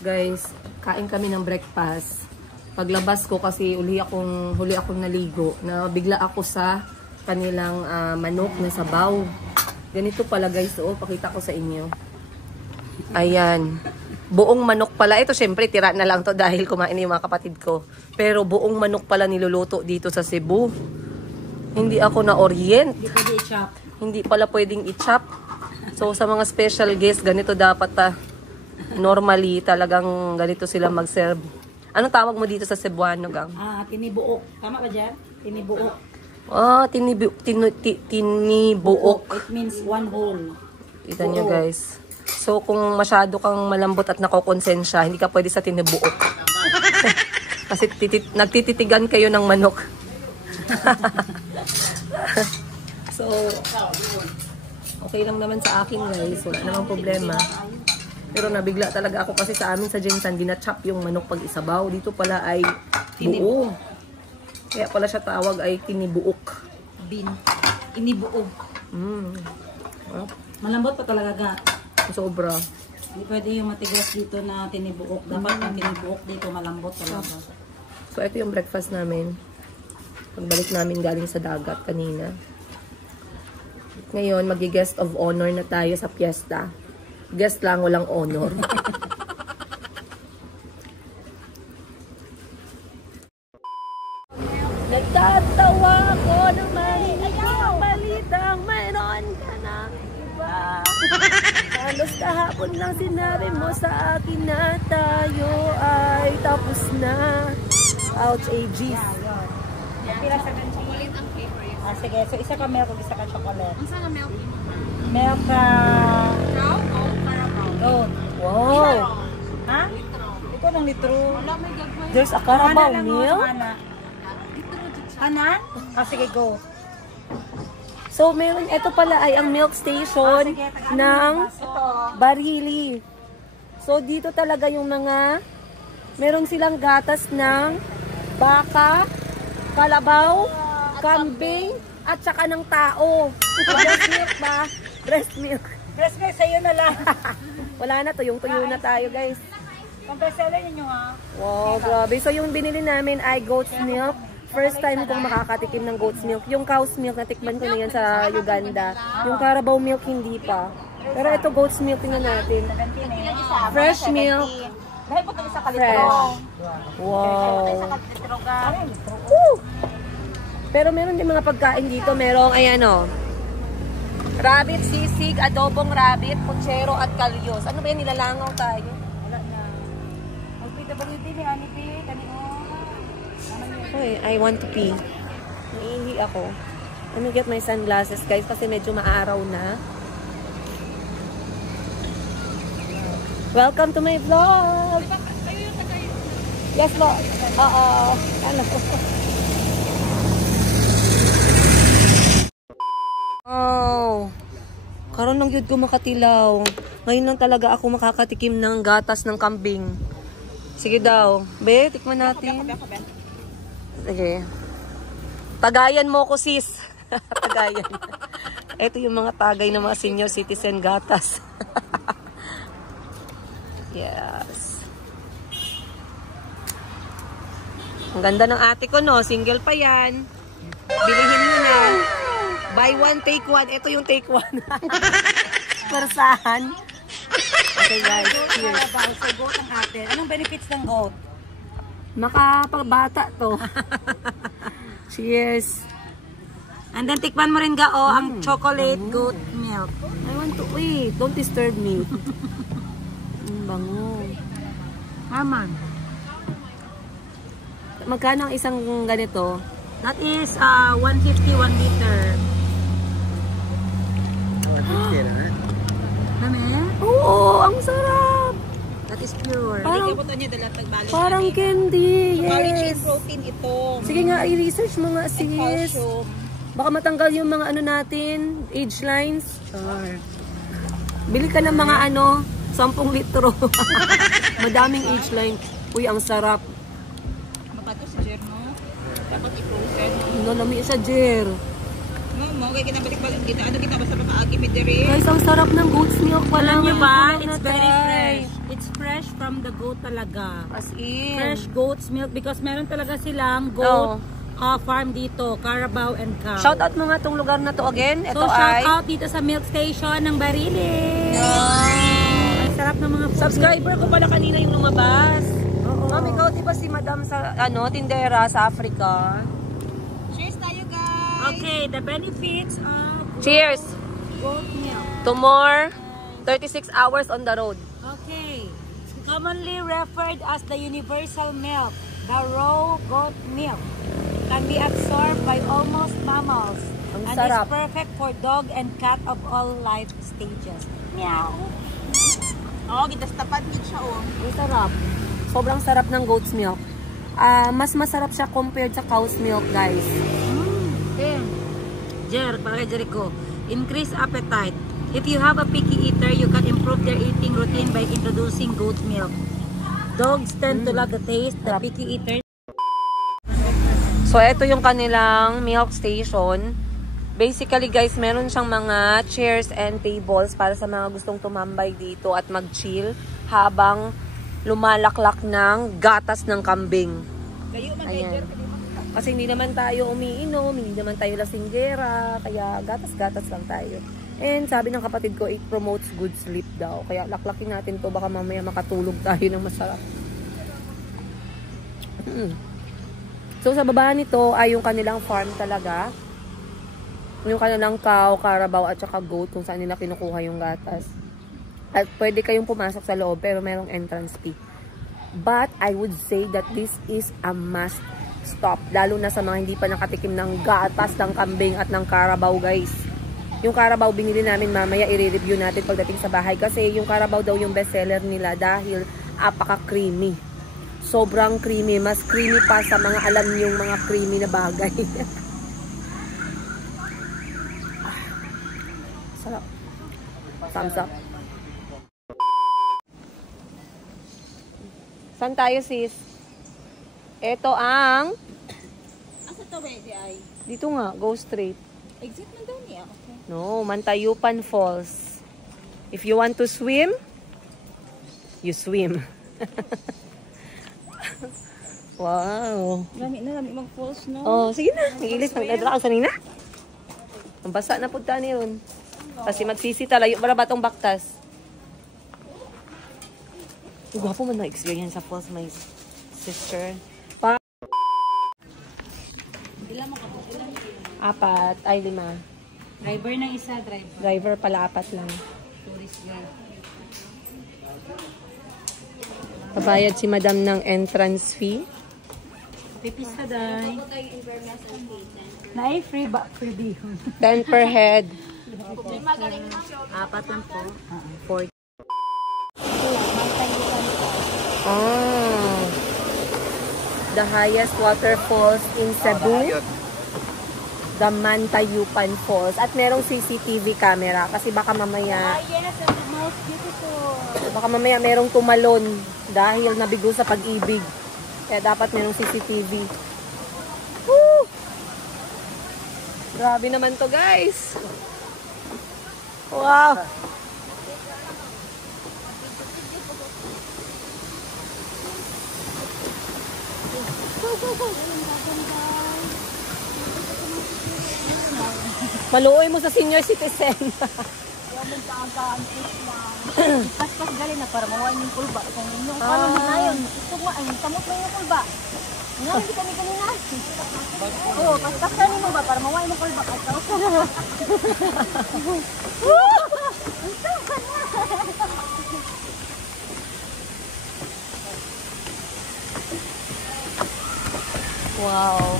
Guys, kain kami ng breakfast. Paglabas ko kasi huli akong naligo. Na bigla ako sa kanilang manok na sabaw. Ganito pala guys, pakita ko sa inyo. Ayan. Buong manok pala. Ito syempre tira na lang to dahil kumain yung mga kapatid ko. Pero buong manok pala niluluto dito sa Cebu. Hindi ako na-orient. Hindi pwede i-chop. Hindi pala pwedeng i-chop. So sa mga special guest, ganito dapat normally talagang ganito sila mag-serve. Anong tawag mo dito sa Cebuano, gang? Tinibuok. Tama ba dyan? Tinibuok. Tinibuok. It means one whole. Kita nyo guys. So kung masyado kang malambot at nakokonsensya, hindi ka pwede sa tinibuok. Kasi nagtititigan kayo ng manok. So, okay lang naman sa akin guys. Wala namang problema. Pero nabigla talaga ako kasi sa amin sa Jensan, ginachop yung manok pag isabaw. Dito pala ay buo. Kaya pala siya tawag ay tinibuok. Inibuok. Malambot pa talaga ga. Sobra. Hindi pwede yung matigas dito na tinibuok. Dapat yung tinibuok dito malambot talaga. So, ito yung breakfast namin. Pagbalik namin galing sa dagat kanina. Ngayon, magi-guest of honor na tayo sa fiesta. Guest lang, walang honor. Nagtatawa ko na marinig ang balitang mayroon ka ng iba. Halos kahapon lang sinabi mo sa akin na tayo ay tapos na. Ouch, AGs. Pila sa chocolate ang favorite. Sige. So, isa ka milk, isa ka chocolate. Ang saan milk? Milk Brown o caramel? goat. Wow! Ha? Ito ng litro. Wala may gagawin. There's a Carabao milk? Hanan? Sige, go. So, meron, ito pala ay ang milk station ng Barili. So, dito talaga yung mga, meron silang gatas ng baka, kalabaw, kambing, at saka ng tao. Breast milk ba? Breast milk. Breast milk, sa'yo na lang. Wala na, tuyong-tuyo na tayo, guys. Pang-bestseller ninyo ha. Wow, grabe. So, yung binili namin ay goat's milk. First time kong makakatikim ng goat's milk. Yung cow's milk, natikman ko na yan sa Uganda. Yung Carabao milk, hindi pa. Pero ito, goat's milk, tingnan natin. Fresh milk. Dahil po ito isa ka Fresh. litro. Wow. Isa ka litro ga. Woo! Pero meron din mga pagkain dito. Merong, ayan o. Rabbit, sisig, adobong rabbit, puchero at kalyos. Ano ba yan? Nilalangaw tayo. Wala na. Mag-PWD ni Annie P. Kanino. Uy, I want to pee. Naiihi ako. Let me get my sunglasses, guys, kasi medyo maaraw na. Welcome to my vlog! Yes, po. Oo. Ano? Oh. Karon lang yun ko makatilaw. Ngayon lang talaga ako makakatikim ng gatas ng kambing. Sige daw. Be, tikman natin. Sige. Tagayan mo ko, sis. Tagayan. Ito yung mga tagay ng mga senior citizen gatas. Yes. Ang ganda ng ate ko, no? Single pa yan. Bilihin mo na. Buy one, take one. Ito yung take one. Persahan. Okay, guys. Cheers. So, goat ang ate. Anong benefits ng goat? Makapabata to. Cheers. And then, tikman mo rin ga, ang chocolate goat milk. I want to wait. Don't disturb me. Ang bango. Aman. Magkano ang isang ganito? That is 150, 1 liter. Dami? Oo, ang sarap. That is pure. Parang candy. Rich in Yes. protein ito. Sige nga, i-research mo nga, sis. Baka matanggal yung mga ano natin, age lines. Sure. Bili ka ng mga 10 litro. Madaming age line. Uy, ang sarap. Mapato si Jer, no? Dapat i-frozen. Lami siya, Jer. Mo kay kinabalik-balik kita ano kita basta paagi mi diri. Guys, ang sarap ng goat's milk pala. Alam niyo ba? Ang It's sarap very na, fresh. guys. It's fresh from the goat talaga. As in. Fresh goat's milk because meron talaga silang goat farm dito, Carabao and Cow. Shout out mo nga tong lugar na to again. Ito So ay shout out dito sa milk station ng Bariles. Ang sarap ng mga food. subscriber ko pala kanina yung lumabas. Oo. Ma'am, ikaw di ba si Madam sa tindera sa Africa? Cheers tayo guys. Okay, the benefits of Cheers goat milk. to more 36 hours on the road. Okay. Commonly referred as the universal milk, the raw goat milk can be absorbed by almost mammals Ang and sarap. is perfect for dog and cat of all life stages. Meow. Oh, gitas tapat ni siya oh. Ang sarap. Sobrang sarap ng goat's milk. Mas masarap siya compared sa cow's milk, guys. Jer, para Jericho. Increase appetite. If you have a picky eater, you can improve their eating routine by introducing goat milk. Dogs tend to love the taste. The picky eater. So, ito yung kanilang milk station. Basically, guys, meron siyang mga chairs and tables para sa mga gustong tumambay dito at mag-chill habang lumalaklak ng gatas ng kambing. Ayan. Kasi hindi naman tayo umiinom, hindi naman tayo lasinggera, kaya gatas-gatas lang tayo. And sabi ng kapatid ko, it promotes good sleep daw. Kaya laklakin natin to, baka mamaya makatulog tayo ng masarap. So sa baba nito ay yung kanilang farm talaga. Yung kanilang cow, carabao at saka goat kung saan nila kinukuha yung gatas. At pwede kayong pumasok sa loob pero merong entrance fee. But I would say that this is a must stop. Lalo na sa mga hindi pa nakatikim ng gatas ng kambing at ng carabao, guys. Yung carabao binili namin mamaya, i-review natin pagdating sa bahay. Kasi yung carabao daw yung bestseller nila dahil apaka-creamy. Sobrang creamy. Mas creamy pa sa mga alam niyong mga creamy na bagay. Sarap. Thumbs up. Saan tayo, sis? Ito ang... Asa to ba ay? Dito nga, go straight. Exit man daw niya. Okay. No, Mantayupan Falls. If you want to swim, you swim. Wow. Lami mag-falls, no? Oh, sige na. Ilis ng dadra ka sanina. Ang basa na punta ni ron. Kasi magsisita, layo para batong baktas. Gwapo man na-experience sa falls, my sister. Ilan mo ka po? Apat, ay 5. Driver ng isa, driver. Driver pala 4 lang. Tourist guide. Pabayad si madam ng entrance fee. Pipista day. Na free ba? Free bihon. 10 per head. Apat lang po. 40. Ah. The highest waterfalls in Cebu. The Mantayupan Falls. At merong CCTV camera kasi baka mamaya Yes, and the most beautiful. baka mamaya merong tumalon dahil nabigo sa pag-ibig. Kaya dapat merong CCTV. Woo! Grabe naman to, guys. Wow. Maluoy mo sa senior citizen. Pas-pas gali na para mawain yung kulba. Kung inyong paano mo na yun. Ito mo, ay tamot na yung kulba. Nga, hindi kami kanina. Oo, pas-pas gali mo ba para mawain yung kulba. At tawag ka na. Wow.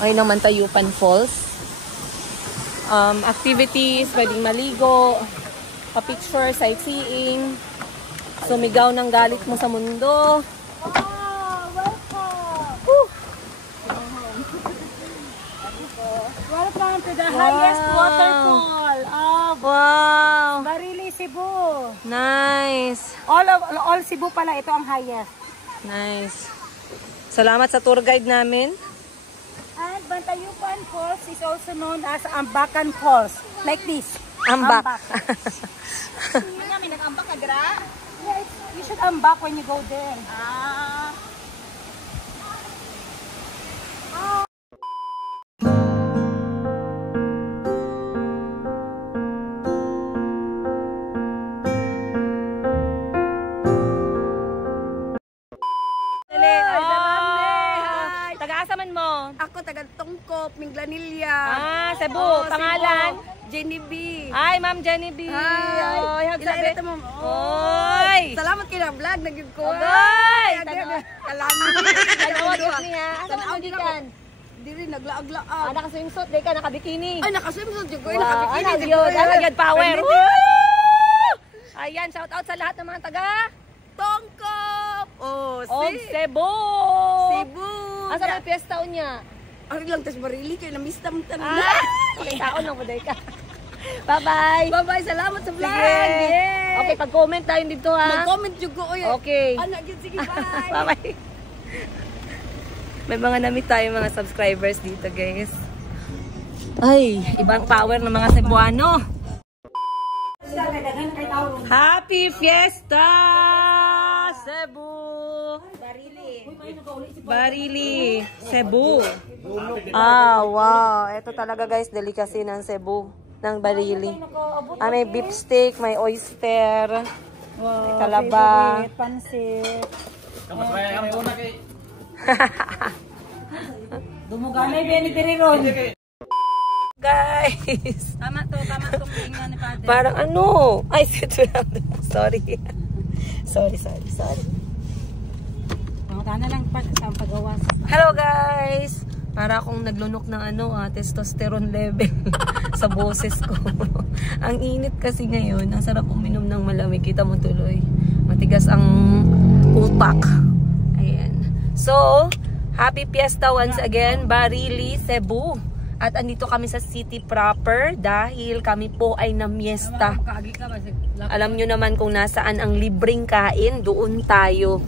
Ay naman Tayupan Falls. Activities, pwedeng maligo, pa-picture, sightseeing, sumigaw ng galit mo sa mundo. Welcome to the highest waterfall of Wow! Bariles, Cebu. Nice. All Cebu pala, ito ang highest. Nice. Salamat sa tour guide namin. And Bantayupan Falls is also known as Ambakan Falls. Like this. Ambak. Yun nga, may nag-ambak ka, Gra? Yeah, you should ambak when you go there. Ah. Taga-asaman mo? Ako taga Tungkop, Minglanilla. Cebu. Oo, Pangalan? Cebu. Jenny B. Ay, Ma'am Jenny B. Hi. Oy, Ila ito mo. Oy. Salamat kayo na vlog. Naging ko. Oy. Salamat. Tanawag niya. Ano mo dikan? Diri naglaag-laag. Naka-swimsuit. Di ka, naka-bikini. Ay, nakaswimsuit yung ko. Wow. Nakabikini. Yun, power. Woo! Ayan, shout out sa lahat ng mga taga Tungkop. Oh, Cebu. Cebu. Asa may piyesta niya? Ari lang tas marili kayo na miss tam tanan. Okay, taon lang po dahil ka. Bye-bye. Bye-bye. Salamat sa vlog. Sige. Yeah. Okay, pag-comment tayo dito ha. Mag-comment jud ko. Okay. Anak yun, sige, bye. Bye-bye. May mga namit tayo mga subscribers dito, guys. Ay, ibang power ng mga Cebuano. Happy Fiesta, Cebu! Barili, Cebu. Wow. Ito talaga guys, delicacy ng Cebu, ng Barili. May beef steak, may oyster, may talaba. Pansit. Dumuganay ba ni Teriron? Guys. Tama tong pinga ni Padre. Parang ano? Ay, sorry. Sorry. Mga lang ang pagawas. Hello guys! Para akong naglunok ng testosterone level sa boses ko. Ang init kasi ngayon. Ang sarap uminom ng malamig. Kita mo tuloy. Matigas ang utak. Ayan. So, happy Fiesta once again. Barili, Cebu. At andito kami sa city proper dahil kami po ay namiesta. Alam nyo naman kung nasaan ang libreng kain, doon tayo.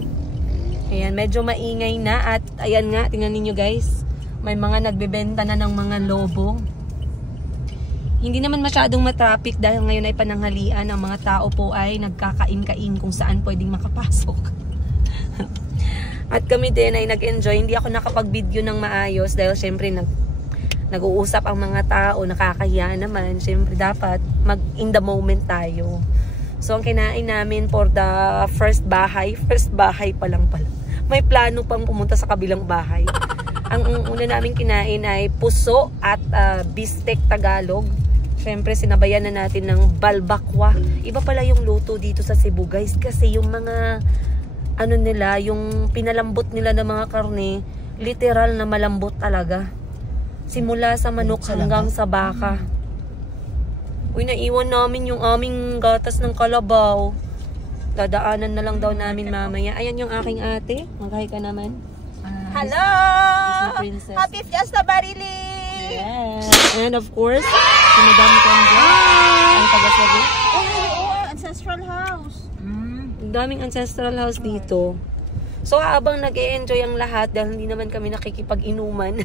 Ayan, medyo maingay na at ayan nga, tingnan ninyo guys. May mga nagbebenta na ng mga lobo. Hindi naman masyadong matraffic dahil ngayon ay pananghalian. Ang mga tao po ay nagkakain-kain kung saan pwedeng makapasok. At kami din ay nag-enjoy. Hindi ako nakapag-video ng maayos dahil syempre nag-uusap ang mga tao, nakakahiya naman. Siyempre dapat in the moment tayo. So ang kinain namin for the first bahay pa lang pala. May plano pang pumunta sa kabilang bahay. Ang una namin kinain ay puso at bistek Tagalog. Siyempre sinabayan na natin ng balbakwa. Iba pala yung luto dito sa Cebu guys kasi yung mga nila, yung pinalambot nila ng mga karne, literal na malambot talaga. Simula sa manok hanggang sa baka. Uy, naiwan namin yung aming gatas ng kalabaw. Dadaanan na lang daw namin mamaya. Ayan yung aking ate. Mag-hi ka naman. Hello! Happy Fiesta, Barili! Yes. And of course, si Madam Kendra. Ang taga-Cebu. Ancestral house. Ang daming ancestral house dito. So habang nag-e-enjoy ang lahat dahil hindi naman kami nakikipag-inuman.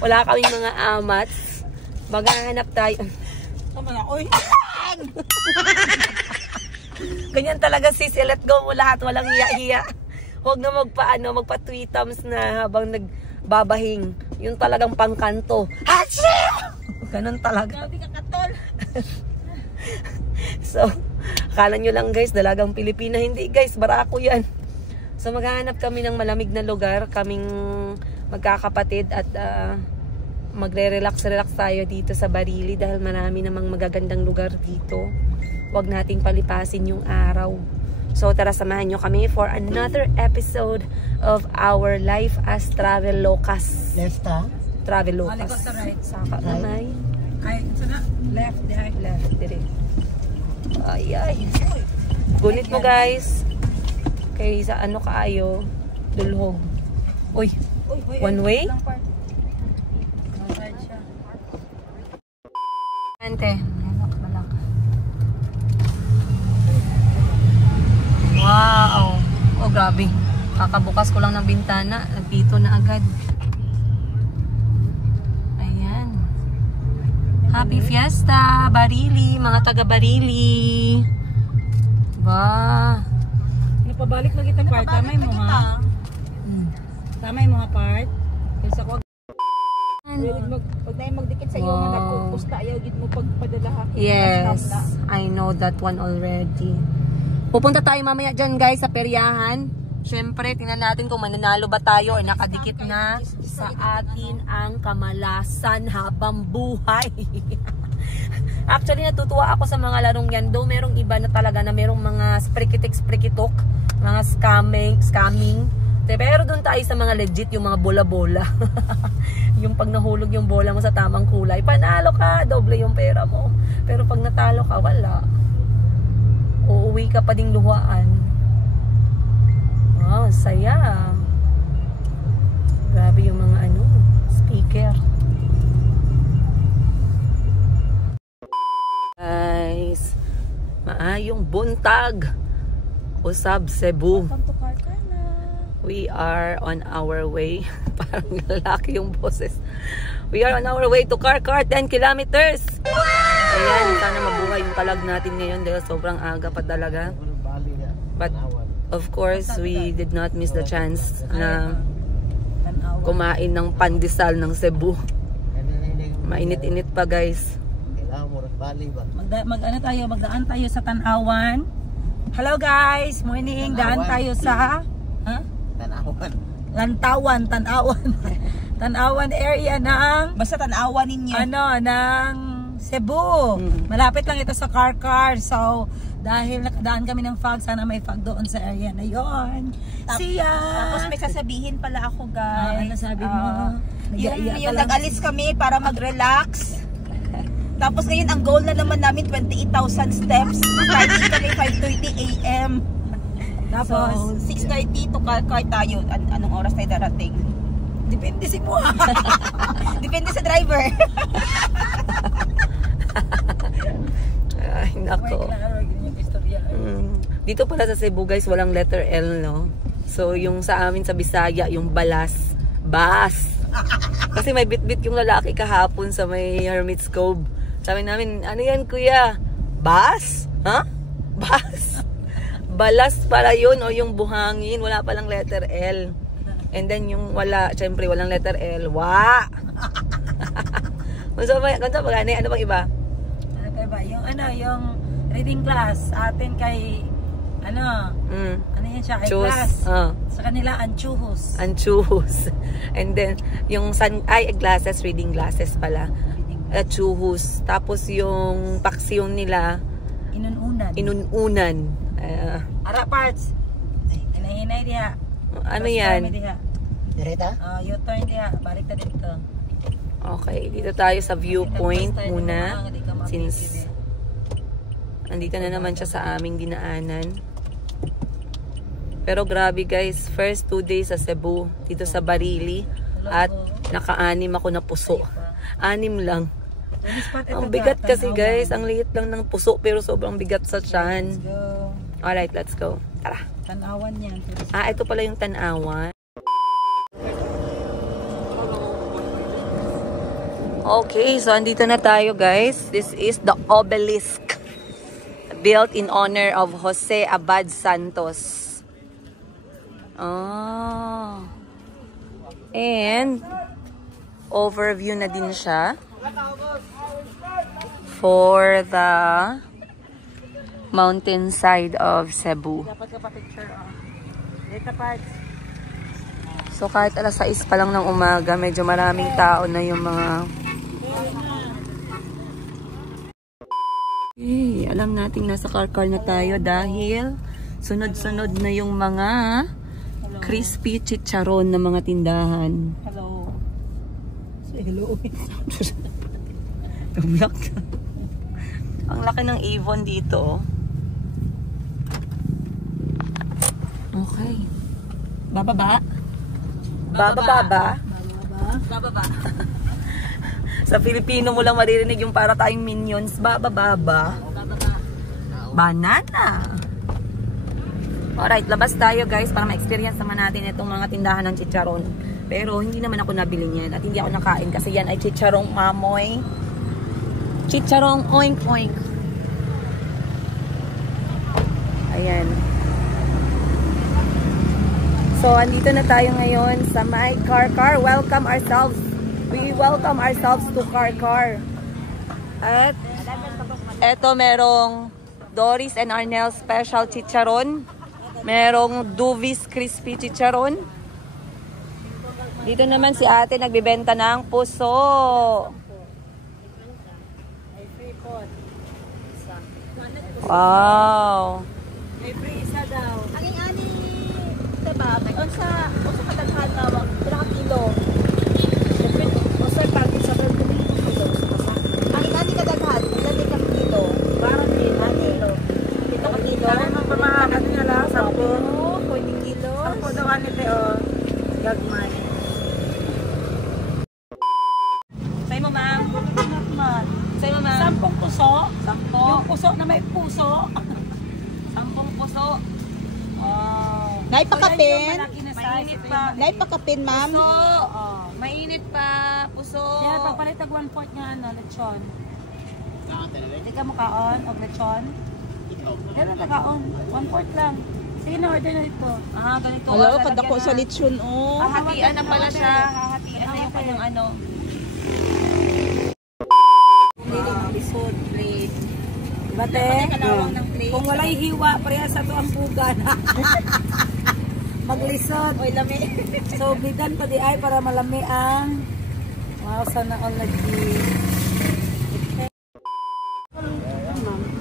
Wala kaming mga amats. Maghahanap tayo. Tama na, oy! Ganyan talaga sis, let go mo lahat, walang hiya-hiya. Huwag na magpa-tweetums na habang nagbabahing. Yung talagang pangkanto. Ganun talaga. Grabe ka katol. So, akala nyo lang guys, dalagang Pilipina. Hindi guys, barako yan. So maghahanap kami ng malamig na lugar, kaming magkakapatid at magre-relax tayo dito sa Barili dahil marami namang magagandang lugar dito. Huwag nating palipasin yung araw. So tara, samahan nyo kami for another episode of our life as Travel Locas. Left ha? Travel Locas. Malikot sa right. Saka right. Ay, ito na. Left, direct. Left, direct. Ay. Gunit mo guys. Kay sa ano kaayo, dulhog. Uy, one way? Ante. Oh, grabe. Kakabukas ko lang ng bintana. Nagpito na agad. Ayan. Happy Fiesta, Barili. Mga taga Barili. Ba. Napabalik na kita part. Tamay mo ha. Tamay mo ha part. Kasi ako pag tayo magdikit sa iyo, nagkukusta ayaw gid mo pagpadala ha. Yes, I know that one already. Pupunta tayo mamaya dyan guys sa peryahan. Siyempre, tingnan natin kung mananalo ba tayo. Nakadikit na sa atin ang kamalasan habang buhay. Actually, natutuwa ako sa mga larong yan. Though merong iba na talaga na merong mga sprikitik-sprikitok, mga scamming. Pero doon tayo sa mga legit, yung mga bola-bola. Yung pag nahulog yung bola mo sa tamang kulay, panalo ka, doble yung pera mo. Pero pag natalo ka, wala. Uuwi ka pa ding luhaan. Wow, saya. Grabe yung mga speaker. Guys, maayong buntag. Usab Cebu. We are on our way. Parang lalaki yung boses. We are on our way to Karkar, 10 kilometers. Ayan, sana mabuhay yung kalag natin ngayon dahil sobrang aga pa talaga. But of course, we did not miss the chance na kumain ng pandesal ng Cebu. Mainit-init pa guys. Magdaan tayo sa Tanawan. Hello guys, morning. Daan tayo sa Lantawan, Tanawan. Tanawan area ng basta Tanawan ninyo. Ng Cebu. Malapit lang ito sa Karkar. So, dahil nakadaan kami ng fog, sana may fog doon sa area na yon. See ya! Tapos may sasabihin pala ako guys. Ano sabi mo? Yung nag-alis kami para mag-relax. Tapos ngayon ang goal na naman namin 28,000 steps. Starting kami 5:30 AM. Tapos 6:30 to Karkar tayo. Anong oras tayo darating? Depende si mo. Depende sa driver. Ay, nako. Dito pala sa Cebu guys, walang letter L, no? So, yung sa amin sa Bisaya, yung balas. Bas. Kasi may bit-bit yung lalaki kahapon sa may Hermit's Cove. Sabi namin, ano yan kuya? Bas? Ha? Bas? Balas para yun o yung buhangin. Wala palang letter L. And then yung wala, syempre walang letter L. Wa! Ano bang iba? Yung reading class atin kay ano yan siya, kay class. Sa kanila anchuhos. Anchuhos. And then yung glasses, reading glasses pala. Chuhos. Tapos yung paksyon nila inununan. Ara parts. Hinay diha. Ano yan? Direta? U-turn diha. Balik ta dito. Okay, dito tayo sa viewpoint muna. Since andito na naman siya sa aming dinaanan. Pero grabe guys, first 2 days sa Cebu, dito sa Barili. At naka-anim ako na puso. 6 lang. Ang bigat kasi guys, ang liit lang ng puso pero sobrang bigat sa tiyan. Alright, let's go. Tara. Tanawan yan. Ito pala yung Tanawan. Okay, so andito na tayo guys. This is the obelisk built in honor of Jose Abad Santos. And overview na din siya for the mountainside of Cebu. So kahit alas 6 pa lang ng umaga, medyo maraming tao na yung mga... Okay, alam nating nasa Karkar na tayo dahil sunod-sunod na yung mga crispy chicharon na mga tindahan. Hello. Say hello. Tumlak. Ang laki ng Avon dito. Okay. Bababa. Bababa. Bababa. Sa Filipino mo lang maririnig yung para tayong minions. Bababa. Banana. Alright, labas tayo guys para ma-experience naman natin itong mga tindahan ng chicharon. Pero hindi naman ako nabili niyan at hindi ako nakain kasi yan ay chicharong mamoy. Chicharong oink oink. Ayan. So, andito na tayo ngayon sa my Car. Welcome ourselves. We welcome ourselves to Car. At eto merong Doris and Arnel Special Chicharon. Merong Duvis Crispy Chicharon. Dito naman si ate nagbibenta ng puso. Wow. May free isa daw. Ang ani, diba? May unsa kadaghan na wag pila kilo. Unsa pagit sa kilo. Ang ani kadaghan, ilan ka kilo? Para ni kilo. Pito ka kilo. Ang pamahakan niya lang 10. 40 kilos. 10 daw ani te oh. Gagmay. Say mo ma'am. Say mo ma'am. 10 puso. 10. Yung puso na may puso. 10 puso. Oh. Naipakapin. Mainit pa. Naipakapin, ma'am. Puso. Oh. Mainit pa. Puso. Yan, pagpalit tag 1/4 nga ano, lechon. Hindi ka makaon o lechon? Yan ang takaon. 1/4 lang. Sige na, order na ito. Ah, ganito. Hello, kadako sa lechon, oh. Hahatian na pala siya. Hahatian na yung kanyang ano. Lisod, plate. Diba te? Ng plate. Kung wala'y hiwa, pareha sa to ang pugan. Maglisod. Oy, lami. So, bidan pa di ay para malami ang sana all lagi.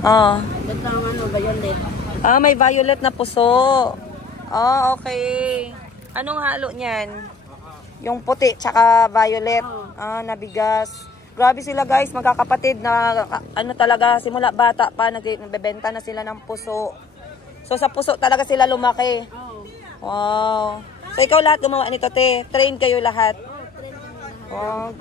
Oh. Ba't ang ano, violet? Ah, may violet na puso. Ah, okay. Anong halo niyan? Yung puti tsaka violet. Ah, nabigas. Grabe sila guys, magkakapatid na ano talaga, simula bata pa, nagbebenta na sila ng puso. So sa puso talaga sila lumaki. Wow. So ikaw lahat gumawa nito, te. Train kayo lahat. Wow.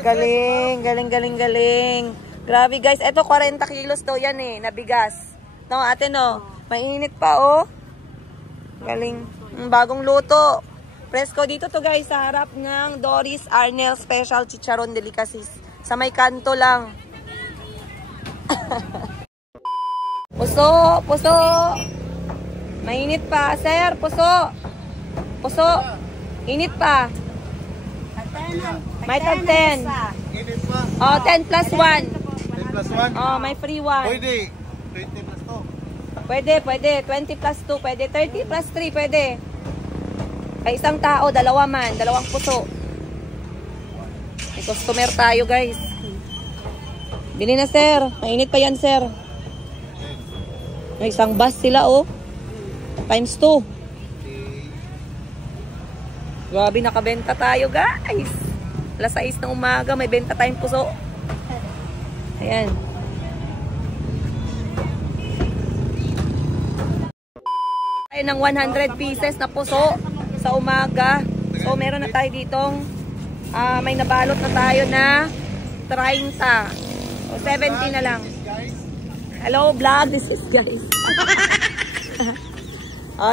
Galing, galing. Grabe guys, eto 40 kilos daw yan eh, nabigas. No, ate no, mainit pa oh. Galing. Bagong luto. Presko dito to guys sa harap ng Doris Arnel Special Chicharon Delicacies. Sa may kanto lang. Puso. Mainit pa, sir. Puso. Init pa. May tag 10. Init pa. Oh, 10 plus 1. 10 plus 1. Oh, may free 1. Pwede. 20 plus 2. Pwede. 20 plus 2, pwede. 30 plus 3, pwede. Ay, isang tao, dalawa man, dalawang puso. May customer tayo, guys. Bili na, sir. Mainit pa yan, sir. May isang bus sila, oh. Times 2. Grabe, nakabenta tayo, guys. Alas 6 ng umaga, may benta tayong puso. Ayan. Ay, ng 100 pieces na puso sa umaga. So, meron na tayo ditong may nabalot na tayo na 30. O, 70 na lang. Hello, vlog. This is guys.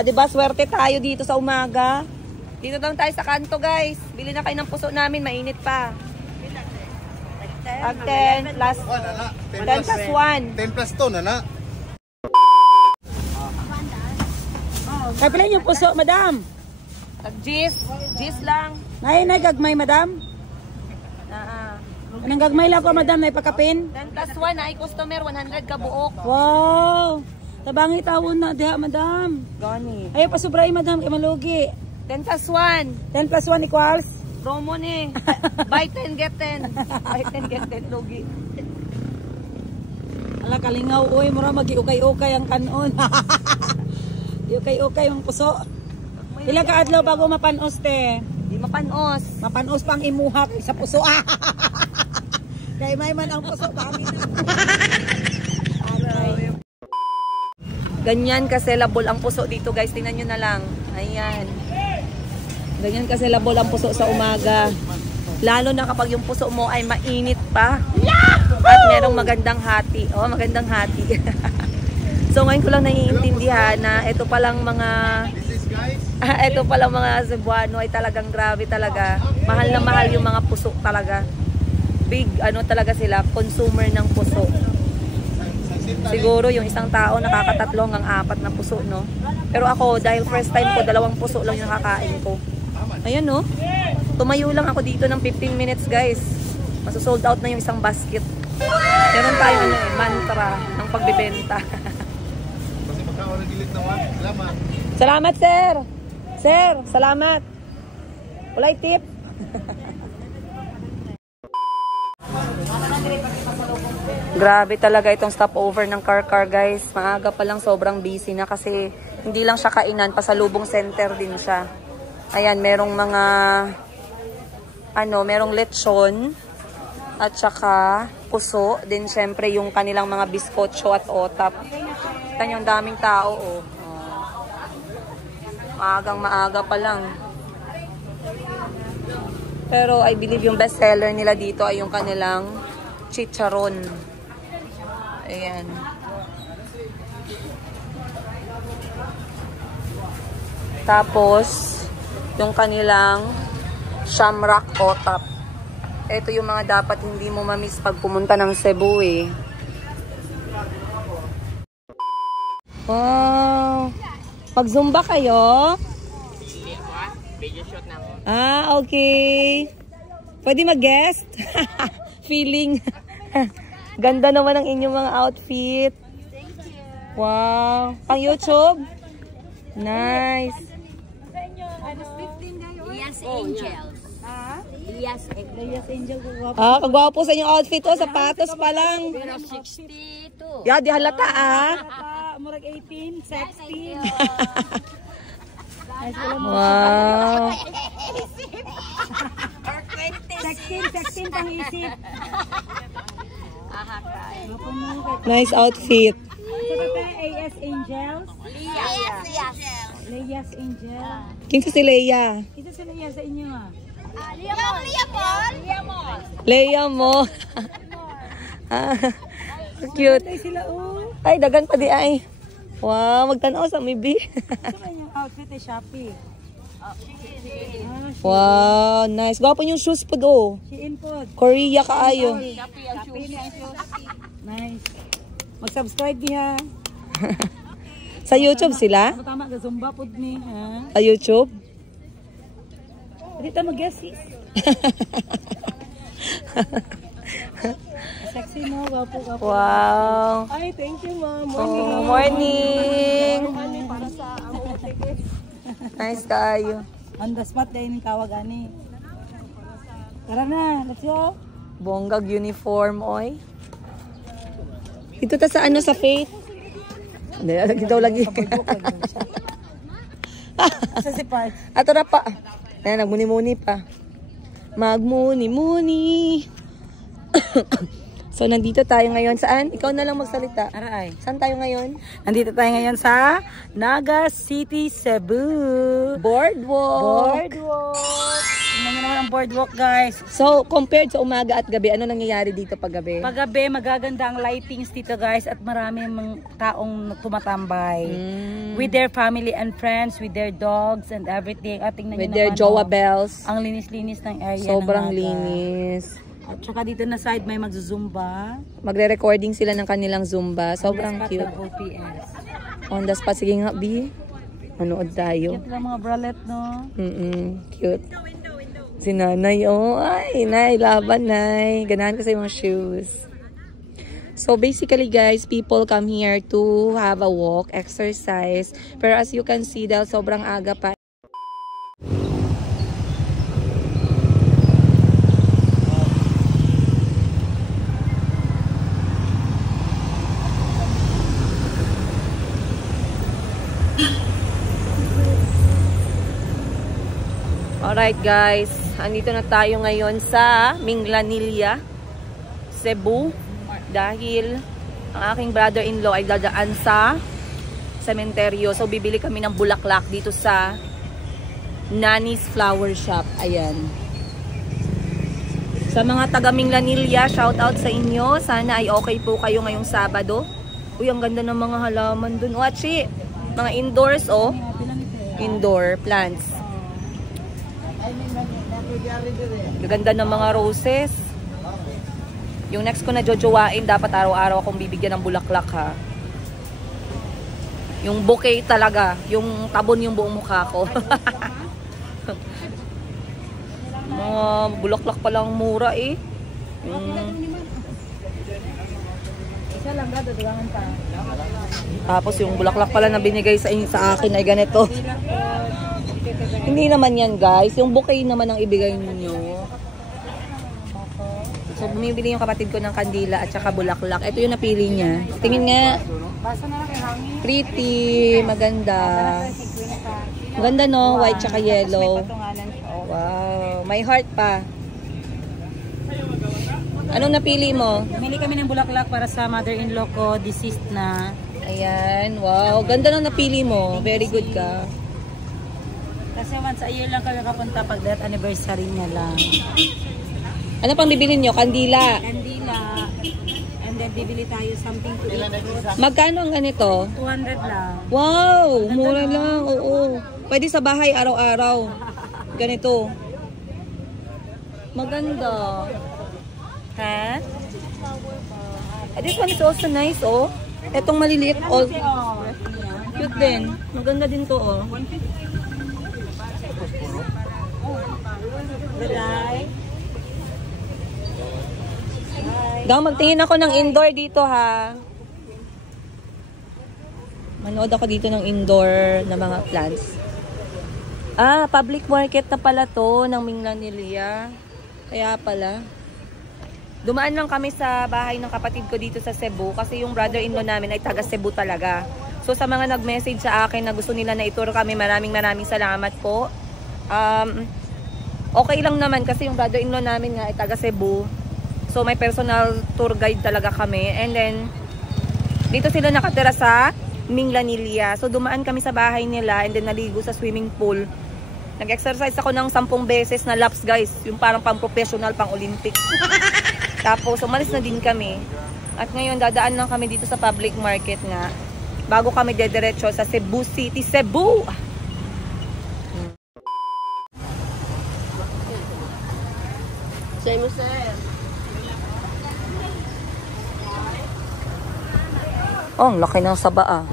Diba, swerte tayo dito sa umaga. Dito lang tayo sa kanto, guys. Bili na kayo ng puso namin. Mainit pa. Tag 10 plus 10 plus 1. 10 plus 2 na. Kaya pala yung puso, madam. Gis lang. Nay gagmay madam. Anong gagmay lang ko madam na ipakapin? 10 plus 1 ay customer 100 ka buok. Wow. Tabangi tawon na diha madam. Gani. Ayo pa sobray madam kay malugi. 10 plus 1. 10 plus 1 equals Promo ni. Buy 10 get 10. Buy 10 get 10 lugi. ala kalingaw oy mura magi-ukay-ukay ang kanon. Ukay-ukay ang puso. Pila ka adlaw bago mapanos te? Di mapanos. Mapanos pang imuha kay sa puso. Kay may man ang puso bami na. Ganyan ka-sellable ang puso dito guys. Tingnan nyo na lang. Ayan. Ganyan ka-sellable ang puso sa umaga. Lalo na kapag yung puso mo ay mainit pa. At merong magandang hati. Oh, magandang hati. So ngayon ko lang naiintindihan na ito palang mga ito palang mga Cebuano ay talagang grabe talaga. Mahal na mahal yung mga puso talaga. Big ano talaga sila, consumer ng puso. Siguro yung isang tao nakakatatlo hanggang 4 na puso, no? Pero ako, dahil first time ko, 2 puso lang yung nakakain ko. Ayan, no? Tumayo lang ako dito ng 15 minutes, guys. Maso-sold out na yung isang basket. Meron tayong mantra ng pagbebenta. Kasi magka-origilid naman. Salamat. Salamat, sir! Sir, salamat! Walay tip! Grabe talaga itong stopover ng car guys. Maaga pa lang, sobrang busy na kasi hindi lang siya kainan, pasalubong center din siya. Ayan, merong mga merong lechon at saka puso, din syempre yung kanilang mga biskotso at otap. Kita nyo, ang daming tao, oh. Maaga pa lang. Pero I believe yung best seller nila dito ay yung kanilang chicharon. Ayan. Tapos, yung kanilang shamrock otap. Ito yung mga dapat hindi mo mamiss pag pumunta ng Cebu, eh. Wow! Pag-zumba kayo? Ah, okay. Pwede mag-guest? Feeling. Ganda naman ang inyong mga outfit. Thank you. Wow. Pang YouTube? Nice. Yes, Angels. Yes, Angel. Ah, kagwapo sa inyong outfit to. Sapatos pa lang. Pero 62. Yeah, di halata ah. Murag 18, 16. Wow. 16 pang isip. Nice outfit. AS Angels. Leia's Angel. Kinsa si Leia? Isa si Leia sa inyo ah. Leia mo. Ah, cute. Ay sila oh. Ay, dagan pa di ay. Wow, magtanaw sa mibi. Ito ba yung outfit ay Shopee? Wow, nice. Gwapo yung shoes po do. Shein po. Korea kaayo. Nice. Mag-subscribe niya. Sa YouTube sila? Tama ga Zumba pod ni ha. Sa YouTube? Dito mag-guess sis. Sexy no, gwapo. Wow. Ay, thank you ma'am. Oh, morning. Nice kayo. On the spot dahil ng kawagani. Tara na, let's go. Bonggag uniform, oy. Ito ta sa ano, sa Faith? Hindi, lagi daw lagi. Asa si Park? Ato na pa. Ayan, nagmuni-muni pa. Magmuni-muni. So, nandito tayo ngayon. Saan? Ikaw na lang magsalita. Aray. Saan tayo ngayon? Nandito tayo ngayon sa Naga City, Cebu. Boardwalk. Tingnan nyo naman ang boardwalk, guys. So, compared sa umaga at gabi, ano nangyayari dito pag gabi? Paggabi, magaganda ang lightings dito, guys. At marami mga taong tumatambay. With their family and friends, with their dogs and everything. At tingnan With nyo their naman, jowa oh, bells. ang linis-linis ng area. Sobrang ng Naga. linis. At saka dito na side may magzumba. Magre-recording sila ng kanilang Zumba. Sobrang cute. OPS. On the spot. Sige nga, B. Manood tayo. Cute lang mga bralette, no? Cute. Si Nanay, oh. Ay, Nay, laban, Nay. Ganahan ko sa mga shoes. So, basically, guys, people come here to have a walk, exercise. Pero as you can see, dahil sobrang aga pa, alright guys, andito na tayo ngayon sa Minglanilla, Cebu. Dahil ang aking brother-in-law ay dadaan sa sementeryo. So bibili kami ng bulaklak dito sa Nani's Flower Shop. Ayan. Sa mga taga Minglanilla, shout out sa inyo. Sana ay okay po kayo ngayong Sabado. Uy, ang ganda ng mga halaman dun. Wachi, mga indoors, oh. Indoor plants. Gaganda ng mga roses. Yung next ko na jojowain, dapat araw-araw akong bibigyan ng bulaklak, ha. Yung bouquet talaga. Yung tabon yung buong mukha ko. Mga bulaklak palang mura, eh. Isa lang ga, dudugangan pa. Tapos yung bulaklak pala na binigay sa akin ay ganito. Hindi naman yan, guys. Yung bouquet naman ang ibigay ninyo. So, bumibili yung kapatid ko ng kandila at saka bulaklak. Ito yung napili niya. Tingin nga. Pretty. Maganda. Maganda, no? White tsaka yellow. Wow. May heart pa. Anong napili mo? Pumili kami ng bulaklak para sa mother-in-law ko, deceased na. Ayan. Wow. Ganda ng napili mo. Very good ka. Kasi once a year lang kami kapunta pag death anniversary niya lang. Ano pang bibilin nyo? Kandila. Kandila. And then bibili tayo something to eat. Magkano ang ganito? 200 lang. Wow! Mura lang. Oo. Pwede sa bahay araw-araw. Ganito. Maganda. Ha? This one is also nice, oh. Etong maliliit, oh. Cute din. Maganda din to, oh. Gang, magtingin ako ng indoor dito, ha. Manood ako dito ng indoor na mga plants. Ah, public market na pala to ng Minglanilia. Kaya pala. Dumaan lang kami sa bahay ng kapatid ko dito sa Cebu kasi yung brother-in-law namin ay taga Cebu talaga. So sa mga nag-message sa akin na gusto nila na ituro kami, maraming salamat po. Okay lang naman kasi yung brother-in-law namin nga ay taga Cebu. So may personal tour guide talaga kami. And then dito sila nakatira sa Minglanilia. So dumaan kami sa bahay nila and then naligo sa swimming pool. Nag-exercise ako ng 10 beses na laps, guys. Yung parang pang-professional, pang-Olympics. Tapos umalis na din kami. At ngayon dadaan lang kami dito sa public market nga. Bago kami dediretso sa Cebu City, Cebu. Say mo, sir. Oh, ang laki ng saba, ah.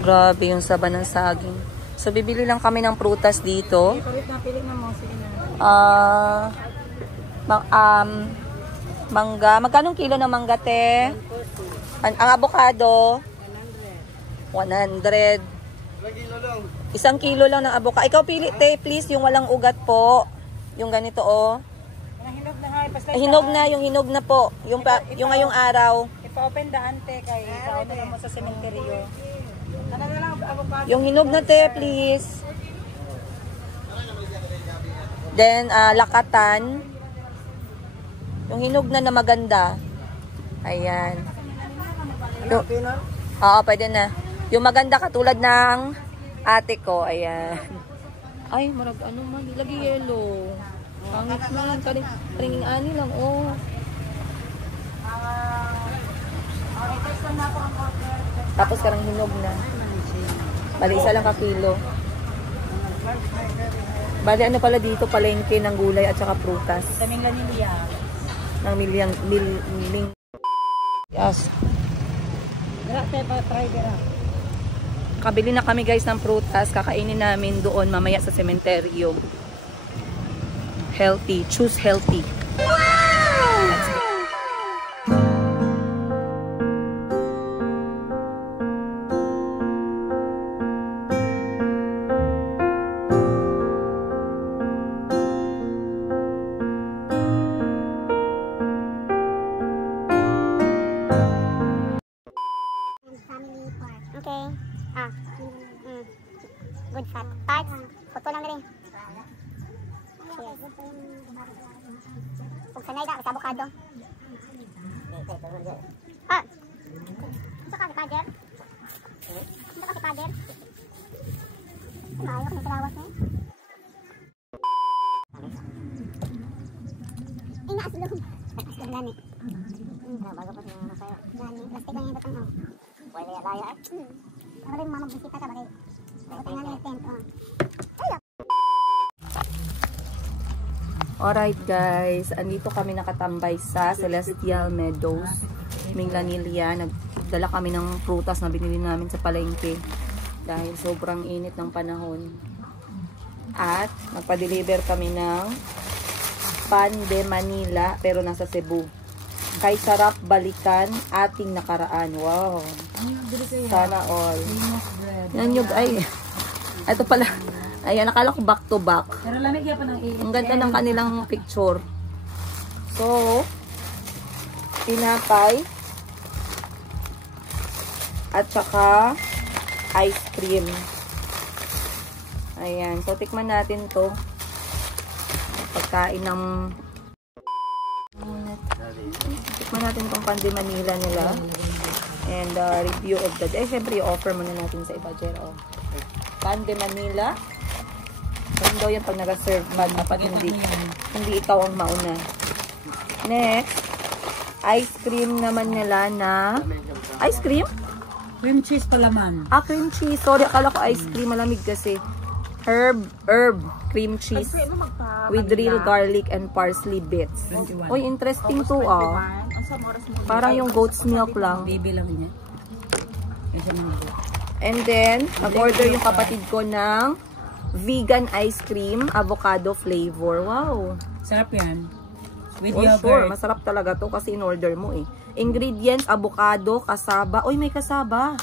Grabe yung saba ng saging. So, bibili lang kami ng prutas dito. Mangga. Magkano kilo ng mangga, te? Ang avocado? 100. 1 kilo lang ng avocado. Ikaw pili, te, please, yung walang ugat po. Yung ganito, oh. Hinog na, yung hinog na po. Yung ngayong araw. Ipa-open daan, te, kay ikaw na mo sa sementeryo. Yung hinog na, te, please. Then, lakatan. Yung hinog na maganda. Ayan. Oo, pwede na. Yung maganda katulad ng ate ko. Ayan. Ay, marag, ano man. Lagi yellow. Pangit na lang. Karinging ani lang, oh. Tapos karang hinog na. Bali, isa lang ka kilo. Bali, ano pala dito, palengke ng gulay at saka prutas. Sa Minglanilia. Ng miling. Yes. Kabili na kami, guys, ng prutas. Kakainin namin doon mamaya sa sementeryo. Healthy. Choose healthy. Okay. Good fat. Parts. Photo lang rin. Cheers. Kung sanay ka, sa avocado. Ah! Isa ka si Pader? Isa ka si Pader? Ayaw ka ng salawas eh. Inaas lang. Gani. Bago pa siya masaya. Gani. Plastic lang yung batang oh. Wala laya eh. Ako rin mamabisita ka bagay. Batang nga yung tent oh. Alright guys, andito kami nakatambay sa Celestial Meadows, Minglanilla. Nagdala kami ng prutas na binili namin sa palengke dahil sobrang init ng panahon. At nagpa-deliver kami ng Pan de Manila pero nasa Cebu. Kay sarap balikan ating nakaraan. Wow. Sana all. Yan yung ay. Ito pala. Ayan, nakala ko back to back. Pero lamig yan pa ng init. Ang ganda ng kanilang picture. So, tinapay at saka ice cream. Ayan. So, tikman natin to. Pagkain ng tikman natin itong Pan de Manila nila. And review of the day. Siyempre, i-offer muna natin sa iba. Pan de Manila. Ganun daw yan pag nag-serve man kapag hindi ikaw ang mauna. Next, ice cream naman nila na ice cream? Cream cheese palaman. Ah, cream cheese. Sorry, akala ko ice cream. Malamig kasi. Herb cream cheese with real garlic and parsley bits. Uy, interesting to ah. Parang yung goat's milk lang. Baby lang niya. And then, nag-order yung kapatid ko ng vegan ice cream, avocado flavor. Wow. Sarap yan. With Oh, yogurt. sure. Masarap talaga to kasi in-order mo eh. Ingredients, avocado, kasaba. Uy, may kasaba.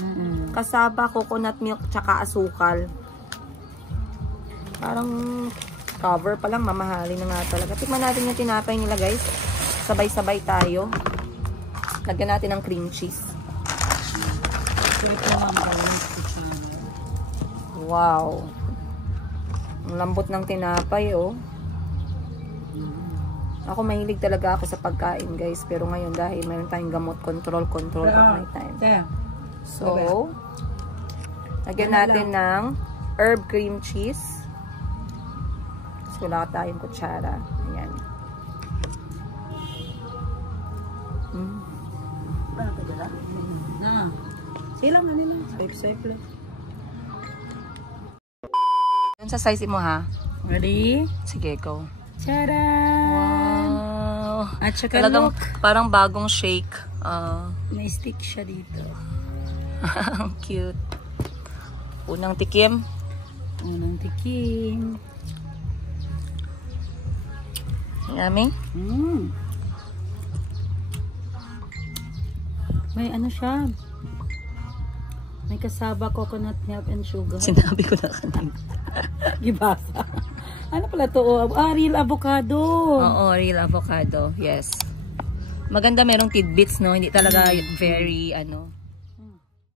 Kasaba, coconut milk, tsaka asukal. Parang cover pa lang, mamahalin na nga talaga. Tikman natin yung tinapay nila guys. Sabay-sabay tayo. Lagyan natin ng cream cheese. Wow. Ang lambot ng tinapay, oh. Ako mahilig talaga ako sa pagkain, guys. Pero ngayon, dahil mayroon tayong gamot, control of my time. So, lagyan natin ng herb cream cheese. So, wala tayong kutsara. Ayan. Silang na nila. Swipe lang. Yun sa size mo, ha? Ready? Sige, go. Charan! Wow. At saka Talagang look. parang bagong shake. May stick siya dito. Cute. Unang tikim. Unang tikim. Yummy. May ano siya? May kasaba, coconut milk and sugar. Sinabi ko na kanina. Gibasa. Ano pala to? Real avocado. Oo, real avocado. Yes. Maganda merong tidbits, no? Hindi talaga very,